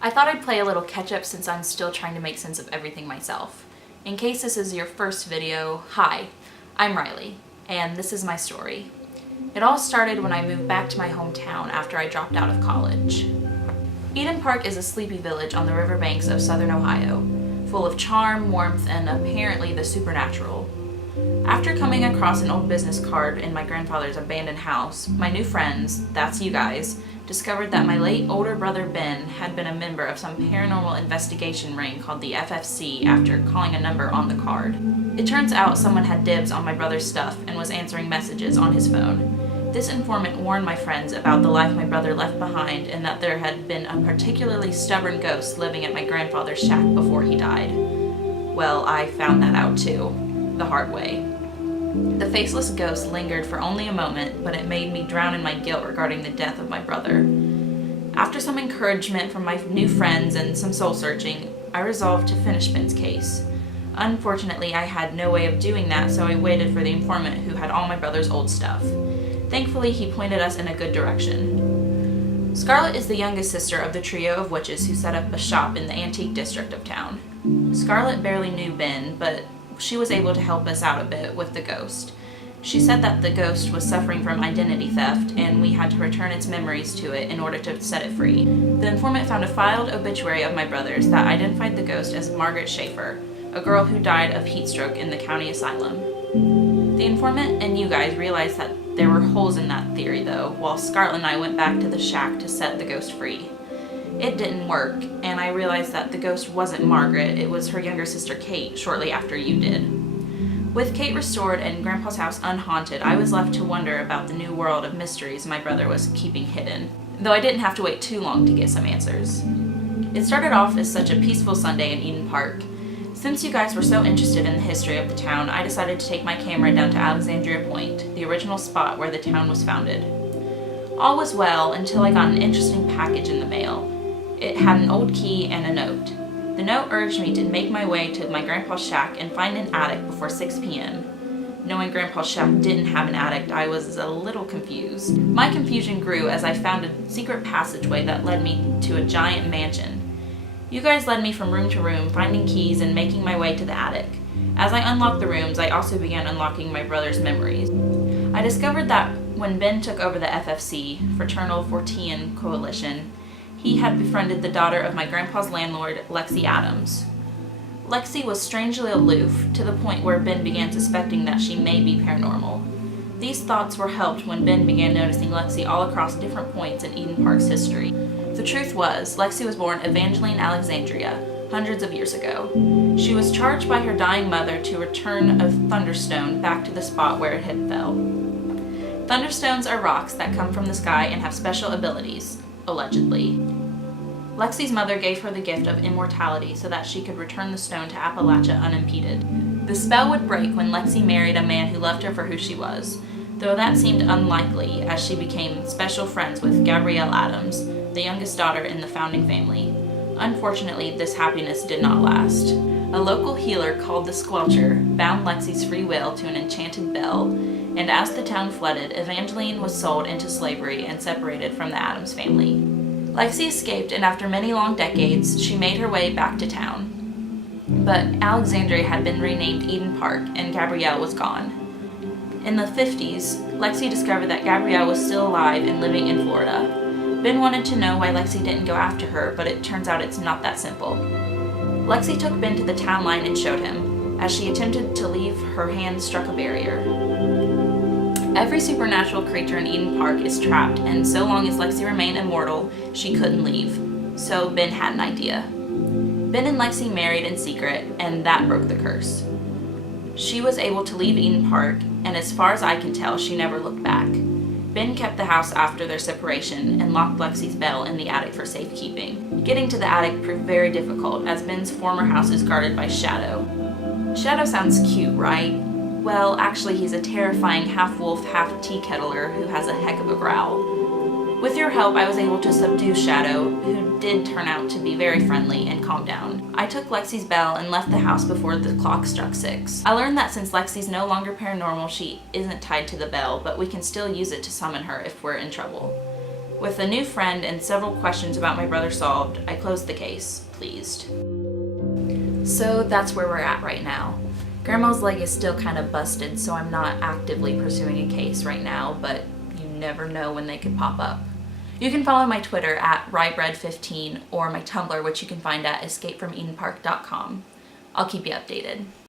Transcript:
I thought I'd play a little catch-up since I'm still trying to make sense of everything myself. In case this is your first video, hi, I'm Riley, and this is my story. It all started when I moved back to my hometown after I dropped out of college. Eden Park is a sleepy village on the riverbanks of southern Ohio, full of charm, warmth, and apparently the supernatural. After coming across an old business card in my grandfather's abandoned house, my new friends, that's you guys, discovered that my late older brother Ben had been a member of some paranormal investigation ring called the FFC after calling a number on the card. It turns out someone had dibs on my brother's stuff and was answering messages on his phone. This informant warned my friends about the life my brother left behind and that there had been a particularly stubborn ghost living at my grandfather's shack before he died. Well, I found that out too, the hard way. The faceless ghost lingered for only a moment, but it made me drown in my guilt regarding the death of my brother. After some encouragement from my new friends and some soul searching, I resolved to finish Ben's case. Unfortunately, I had no way of doing that, so I waited for the informant who had all my brother's old stuff. Thankfully, he pointed us in a good direction. Scarlett is the youngest sister of the trio of witches who set up a shop in the antique district of town. Scarlett barely knew Ben, but she was able to help us out a bit with the ghost. She said that the ghost was suffering from identity theft and we had to return its memories to it in order to set it free. The informant found a filed obituary of my brother's that identified the ghost as Margaret Schaefer, a girl who died of heat stroke in the county asylum. The informant and you guys realized that there were holes in that theory though, while Scarlett and I went back to the shack to set the ghost free. It didn't work, and I realized that the ghost wasn't Margaret, it was her younger sister Kate shortly after you did. With Kate restored and Grandpa's house unhaunted, I was left to wonder about the new world of mysteries my brother was keeping hidden, though I didn't have to wait too long to get some answers. It started off as such a peaceful Sunday in Eden Park. Since you guys were so interested in the history of the town, I decided to take my camera down to Alexandria Point, the original spot where the town was founded. All was well until I got an interesting package in the mail. It had an old key and a note. The note urged me to make my way to my grandpa's shack and find an attic before 6 p.m. Knowing Grandpa's shack didn't have an attic, I was a little confused. My confusion grew as I found a secret passageway that led me to a giant mansion. You guys led me from room to room, finding keys and making my way to the attic. As I unlocked the rooms, I also began unlocking my brother's memories. I discovered that when Ben took over the FFC, Fraternal Fortean Coalition, he had befriended the daughter of my grandpa's landlord, Lexi Adams. Lexi was strangely aloof, to the point where Ben began suspecting that she may be paranormal. These thoughts were helped when Ben began noticing Lexi all across different points in Eden Park's history. The truth was, Lexi was born Evangeline Alexandria, hundreds of years ago. She was charged by her dying mother to return a thunderstone back to the spot where it had fell. Thunderstones are rocks that come from the sky and have special abilities, allegedly. Lexi's mother gave her the gift of immortality so that she could return the stone to Appalachia unimpeded. The spell would break when Lexi married a man who loved her for who she was, though that seemed unlikely as she became special friends with Gabrielle Adams, the youngest daughter in the founding family. Unfortunately, this happiness did not last. A local healer called the Squelcher bound Lexi's free will to an enchanted bell, and as the town flooded, Evangeline was sold into slavery and separated from the Adams family. Lexi escaped, and after many long decades, she made her way back to town. But Alexandria had been renamed Eden Park, and Gabrielle was gone. In the 50s, Lexi discovered that Gabrielle was still alive and living in Florida. Ben wanted to know why Lexi didn't go after her, but it turns out it's not that simple. Lexi took Ben to the town line and showed him. As she attempted to leave, her hand struck a barrier. Every supernatural creature in Eden Park is trapped, and so long as Lexi remained immortal, she couldn't leave. So Ben had an idea. Ben and Lexi married in secret, and that broke the curse. She was able to leave Eden Park, and as far as I can tell, she never looked back. Ben kept the house after their separation and locked Lexi's bell in the attic for safekeeping. Getting to the attic proved very difficult, as Ben's former house is guarded by Shadow. Shadow sounds cute, right? Well, actually he's a terrifying half-wolf, half-tea-kettler who has a heck of a growl. With your help, I was able to subdue Shadow, who did turn out to be very friendly, and calm down. I took Lexi's bell and left the house before the clock struck 6. I learned that since Lexi's no longer paranormal, she isn't tied to the bell, but we can still use it to summon her if we're in trouble. With a new friend and several questions about my brother solved, I closed the case, pleased. So that's where we're at right now. Grandma's leg is still kind of busted, so I'm not actively pursuing a case right now, but you never know when they could pop up. You can follow my Twitter at rybread15 or my Tumblr, which you can find at escapefromedenpark.com. I'll keep you updated.